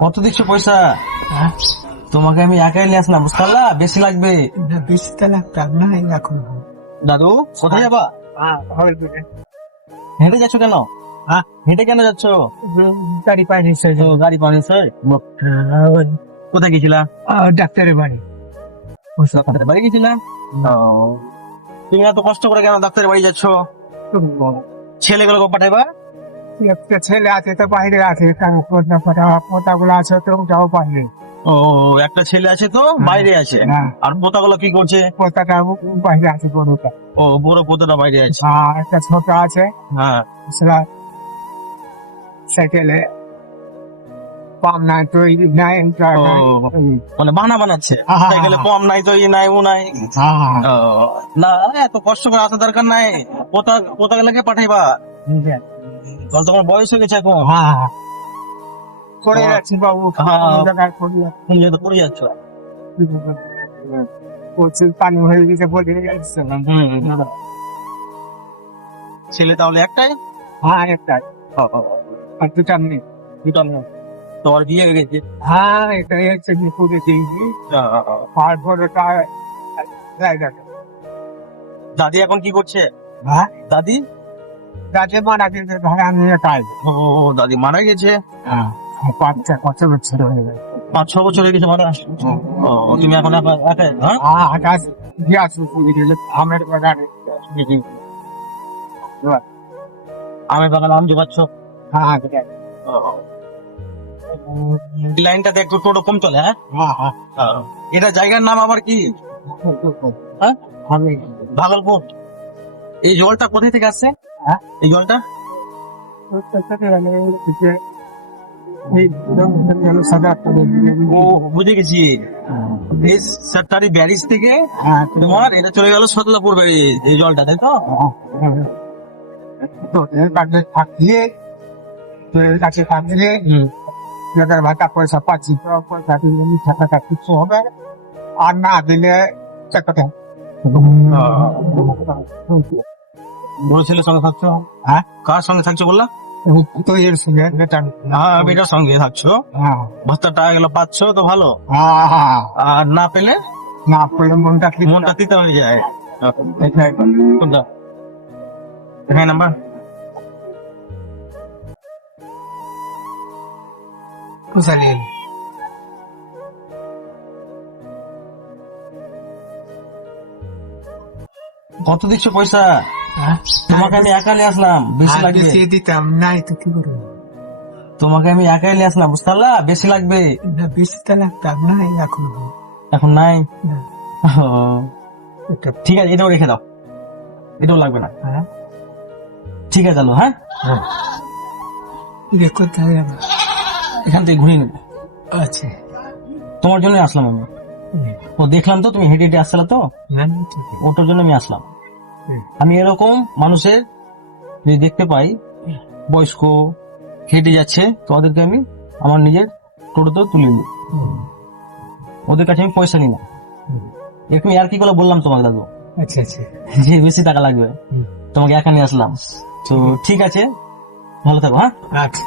কত দিচ্ছ পয়সা? তোমাকে আমি একাই নিয়ে আসলাম, বুঝতে পারলা? বেশি লাগবে। বেশি তো লাগতাম না এখন। দাদু কোথায় যাবা? হেঁটে যাচ্ছ কেন? হেঁটে কেন যাচ্ছ? গাড়ি পাইনি তো গাড়ি পানি স্যার কোথায় গেছিলা? ডাক্তারের বাড়ি। ডাক্তারের বাড়ি গেছিলাম। তুমি এত কষ্ট করে কেন ডাক্তারের বাড়ি যাচ্ছ? ছেলেগুলোকে পাঠাইবা? একটা ছেলে আছে তো বাইরে আছে, পোতাগুলো আছে তো ওটাও বাইরে। ও, একটা ছেলে আছে তো বাইরে আছে। হ্যাঁ। আর পোতাগুলো কি করছে? পোতাটা বাইরে আছে গরুটা। ও, বড় পোতাটা বাইরে আছে। আর একটা ছোট আছে, হ্যাঁ। সেটা সাইকেলে পাম নাই তো নাই। ও, মানে বাহানা বানাচ্ছে। হ্যাঁ। সাইকেলে কম নাই তো ই নাই ও নাই। ও, না এত কষ্ট করে আসা দরকার নাই। পোতাগুলোকে পাঠাইবা। কারণ তোমার বয়স হয়ে গেছে এখন। করে যাচ্ছি বাবু, হ্যাঁ। কোনো জায়গায় করে যাচ্ছি। তুমি যেহেতু পড়ে যাচ্ছ। প্রচুর পানি হয়ে গেছে বলে যাচ্ছে। ছেলে তাহলে একটাই? হ্যাঁ একটাই, আর দুটা নেই। দুটা মেয়ে। তোমার বিয়ে হয়ে গেছে? হ্যাঁ এটাই হচ্ছে বিপুরে দিয়েছি। আর বড়টা জায়গাটা। দাদি এখন কি করছে? হ্যাঁ দাদি? যাতে মারা গেছে ধরে আমি একাই। ও, দাদি মারা গেছে। হ্যাঁ, বাচ্চা কত বছর হয়ে গেছে। 5-6 বছর হয়ে গেছে মারা। ও, তুমি এখন একাই? হ্যাঁ। আকাশ গ্যাস উঠে গেলে আমের বাগানে। আমের বাগানে আম জোগাচ্ছ? হ্যাঁ লাইনটাতে একটু টোটো কম চলে। হ্যাঁ। হ্যাঁ এটা জায়গার নাম আবার কি? হ্যাঁ, আমি ভাগলপুর। এই জলটা কোথায় থেকে আসছে? হ্যাঁ এই জলটা? ও, বুঝে গেছি। এই সাতটারি ব্যারিজ থেকে তোমার এটা চলে গেল সতলাপুর ব্যারিজ, এই জলটা, তাই তো? থাকিয়ে তোর কাছে থাকলে ভাতা পয়সা পাচ্ছি, পয়সা দিলে টাকা কিছু হবে, আর না দিলে টাকাটা। বড় ছেলের সঙ্গে থাকছো? হ্যাঁ কার সঙ্গে থাকছো বললা? তো এর সঙ্গে হ্যাঁ, বেটার সঙ্গে থাকছো। হ্যাঁ ভাতাটা গেলো পাচ্ছ তো ভালো। হ্যাঁ আর না পেলে না পেলে মনটা কি মনটা তিতা হয়ে যায়। কোনটা? হ্যাঁ, নাম্বার বুঝালেন। কত দিচ্ছ পয়সা? তোমাকে আমি একা নিয়ে আসলাম, বেশি লাগবে। দিতাম নাই তো কি করবো। তোমাকে আমি একাই নিয়ে আসলাম, বুঝতে পারলা? বেশি লাগবে। বেশি তো লাগতাম না এখন। এখন নাই? না। ও, ঠিক আছে, এটাও রেখে দাও, এটাও লাগবে না। হ্যাঁ ঠিক আছে, চলো। হ্যাঁ, কোথায় যাবো? এখান থেকে ঘুরিয়ে নেবো। আচ্ছা তোমার জন্য আসলাম আমি। ও, দেখলাম তো তুমি হেঁটে হেঁটে আসছিলে তো, ওটার জন্য আমি আসলাম। আমি এরকম মানুষের যদি দেখতে পাই বয়স্ক হেঁটে যাচ্ছে, তো ওদেরকে আমি আমার নিজের টোটোতে তুলে নিই। ওদের কাছে আমি পয়সা নিই না। এরকম আর কি করে বললাম তোমাকে দাদু, আচ্ছা আচ্ছা যে বেশি টাকা লাগবে। তোমাকে একা নিয়ে আসলাম, তো ঠিক আছে, ভালো থাকো। হ্যাঁ। আচ্ছা